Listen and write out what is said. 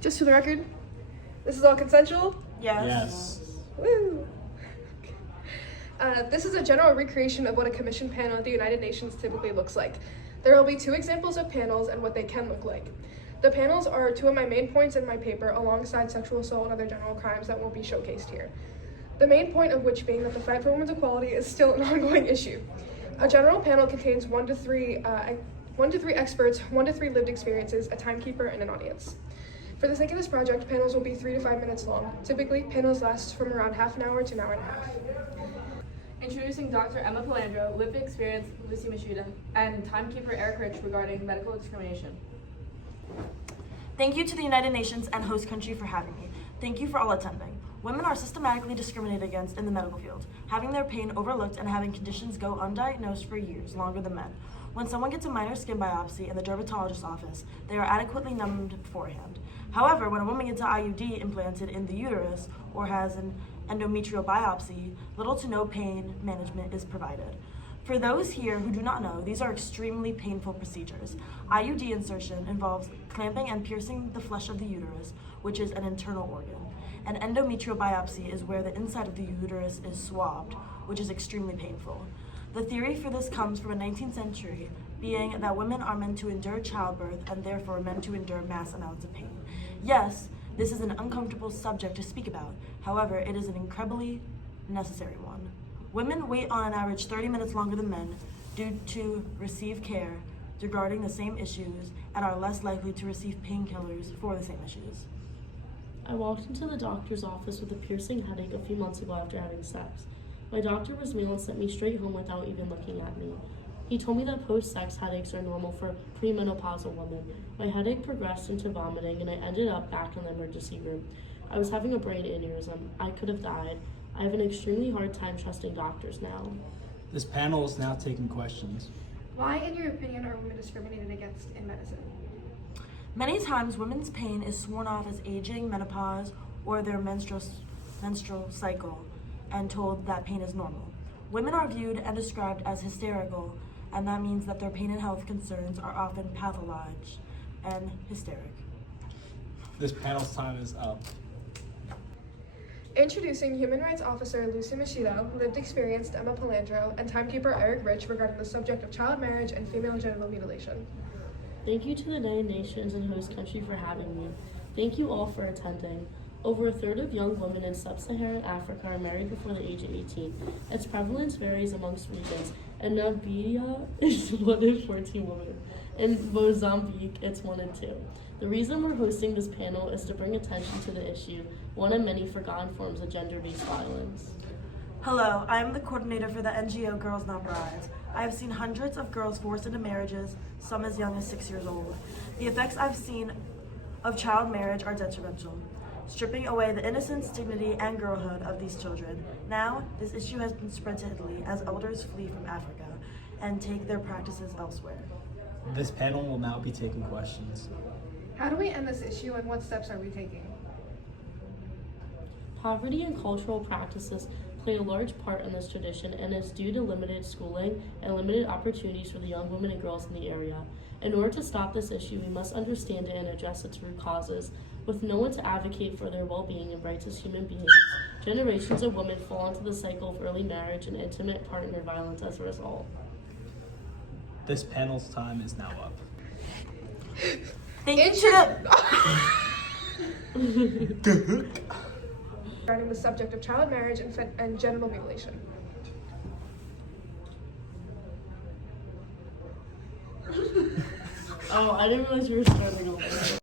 Just for the record, this is all consensual? Yes. Woo! This is a general recreation of what a commission panel at the United Nations typically looks like. There will be 2 examples of panels and what they can look like. The panels are 2 of my main points in my paper alongside sexual assault and other general crimes that will be showcased here. The main point of which being that the fight for women's equality is still an ongoing issue. A general panel contains 1 to 3 experts, 1 to 3 lived experiences, a timekeeper, and an audience. For the sake of this project, panels will be 3 to 5 minutes long. Typically, panels last from around half an hour to an hour and a half. Introducing Dr. Emma Palandro, lived experience Lucy Machida, and timekeeper Eric Rich regarding medical discrimination. Thank you to the United Nations and host country for having me. Thank you for all attending. Women are systematically discriminated against in the medical field, having their pain overlooked and having conditions go undiagnosed for years, longer than men. When someone gets a minor skin biopsy in the dermatologist's office, they are adequately numbed beforehand. However, when a woman gets an IUD implanted in the uterus or has an endometrial biopsy, little to no pain management is provided. For those here who do not know, these are extremely painful procedures. IUD insertion involves clamping and piercing the flesh of the uterus, which is an internal organ. An endometrial biopsy is where the inside of the uterus is swabbed, which is extremely painful. The theory for this comes from the 19th century, being that women are meant to endure childbirth and therefore meant to endure mass amounts of pain. Yes, this is an uncomfortable subject to speak about. However, it is an incredibly necessary one. Women wait on an average 30 minutes longer than men due to receive care regarding the same issues and are less likely to receive painkillers for the same issues. I walked into the doctor's office with a piercing headache a few months ago after having sex. My doctor was male and sent me straight home without even looking at me. He told me that post-sex headaches are normal for premenopausal women. My headache progressed into vomiting and I ended up back in the emergency room. I was having a brain aneurysm. I could have died. I have an extremely hard time trusting doctors now. This panel is now taking questions. Why, in your opinion, are women discriminated against in medicine? Many times, women's pain is sworn off as aging, menopause, or their menstrual cycle, and told that pain is normal. Women are viewed and described as hysterical, and that means that their pain and health concerns are often pathologized and hysteric. This panel's time is up. Introducing Human Rights Officer Lucy Machida, lived experienced Emma Palandro, and timekeeper Eric Rich regarding the subject of child marriage and female genital mutilation. Thank you to the United Nations and host country for having me. Thank you all for attending. Over a third of young women in sub-Saharan Africa are married before the age of 18. Its prevalence varies amongst regions. In Namibia, it's 1 in 14 women. In Mozambique, it's 1 in 2. The reason we're hosting this panel is to bring attention to the issue, one of many forgotten forms of gender-based violence. Hello, I am the coordinator for the NGO Girls Not Brides. I have seen hundreds of girls forced into marriages, some as young as 6 years old. The effects I've seen of child marriage are detrimental, stripping away the innocence, dignity, and girlhood of these children. Now, this issue has been spread to Italy as elders flee from Africa and take their practices elsewhere. This panel will now be taking questions. How do we end this issue and what steps are we taking? Poverty and cultural practices play a large part in this tradition and is due to limited schooling and limited opportunities for the young women and girls in the area. In order to stop this issue, we must understand it and address its root causes. With no one to advocate for their well-being and rights as human beings, generations of women fall into the cycle of early marriage and intimate partner violence as a result. This panel's time is now up. Thank you Regarding the subject of child marriage and genital mutilation. Oh, I didn't realize you were starting over.